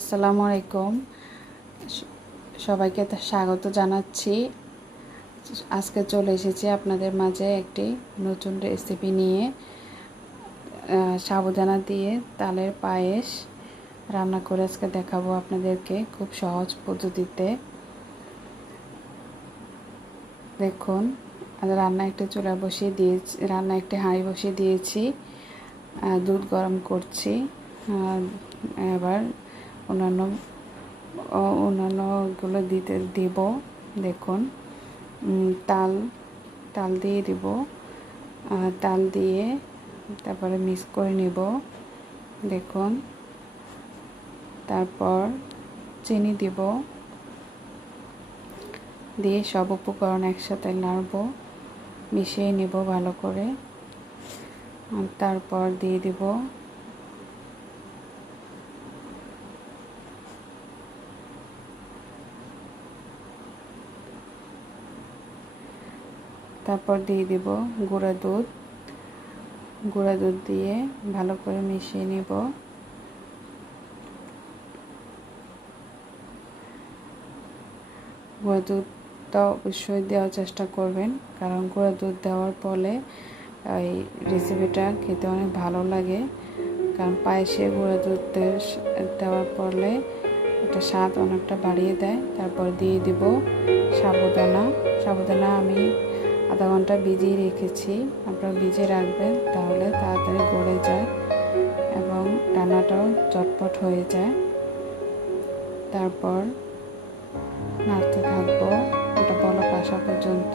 আসসালামু আলাইকুম, সবাইকে স্বাগত জানাচ্ছি। আজকে চলে এসেছি আপনাদের মাঝে একটি নতুন রেসিপি নিয়ে। সাবুদানা দিয়ে তালের পায়েস রান্না করে আজকে দেখাবো আপনাদেরকে খুব সহজ পদ্ধতিতে। দেখুন, রান্না একটি হাঁড়ি বসিয়ে দিয়েছি, দুধ গরম করছি। এবার অন্যান্যগুলো দিব। দেখুন, তাল দিয়ে দিব, তাল দিয়ে তারপরে মিক্স করে নিব। দেখুন, তারপর চিনি দিব, দিয়ে সব উপকরণ একসাথে নাড়ব, মিশিয়ে নিব ভালো করে। তারপর দিয়ে দিব গুঁড়া দুধ দিয়ে ভালো করে মিশিয়ে নিব। গুঁড়া দুধটা অবশ্যই দেওয়ার চেষ্টা করবেন, কারণ গুঁড়া দুধ দেওয়ার ফলে এই রেসিপিটা খেতে অনেক ভালো লাগে। কারণ পায়েসে গুঁড়া দুধ দেওয়ার ফলে এটা স্বাদ অনেকটা বাড়িয়ে দেয়। তারপর দিয়ে দিব সাবুদানা আমি আধা ঘন্টা ভিজিয়ে রেখেছি। আপনারা ভিজিয়ে রাখবেন, তাহলে তাড়াতাড়ি গলে যায় এবং রান্নাটাও চটপট হয়ে যায়। তারপর নাড়তে থাকবো এটা বলক আসা পর্যন্ত।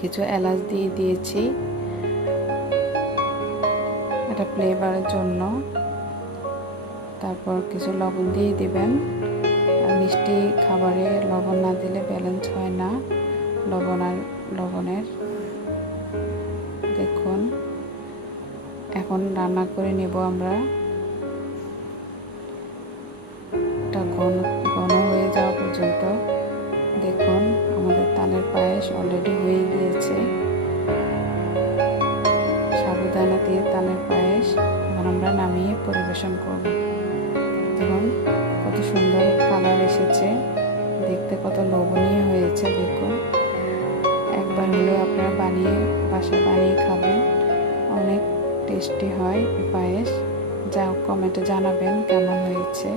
কিছু এলাচ দিয়ে দিয়েছি এটা ফ্লেভারের জন্য। তারপর কিছু লবণ দিয়ে দিবেন। মিষ্টি খাবারে লবণ না দিলে ব্যালেন্স হয় না লবণের। দেখুন, এখন রান্না করে নেব আমরা। এটা ঘন হয়ে যাওয়া পর্যন্ত। দেখুন, আমাদের তালের পায়েস অলরেডি হয়ে গিয়েছে। সাবুদানা দিয়ে তালের পায়েস এখন আমরা নামিয়ে পরিবেশন করব। দেখুন কত সুন্দর কালার এসেছে, দেখতে কত লোভনীয় হয়েছে। দেখুন, একবার হলেও আপনারা বাসায় বানিয়ে খাবেন, অনেক টেস্টি হয় এই পায়েস। কমেন্টে জানাবেন কেমন হয়েছে।